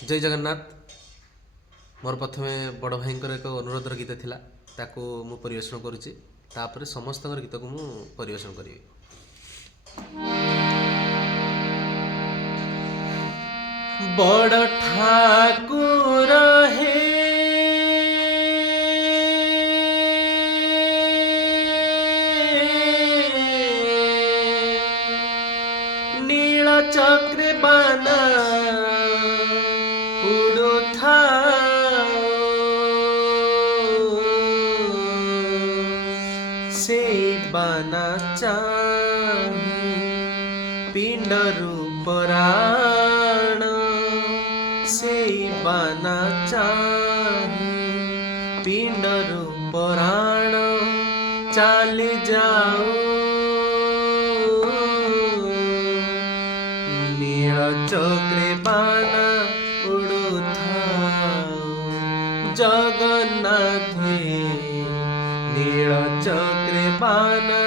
जय जगन्नाथ। मोर प्रथमे बड़ भाई एक अनुरोधर गीत थिला ताको मु परिवेषण करुच्ची तापर समस्त गीत को मु परिवेषण करी। बड़ ठाकुर हे नील चक्र बाना उड़ुथा से बाना चाहे पिंडरू पराण से बाना चाहे पिंडरू पराण चाली जाओ नील चक्रे बाना उड़ुथाओ जगन्नाथ नील चक्रे बाना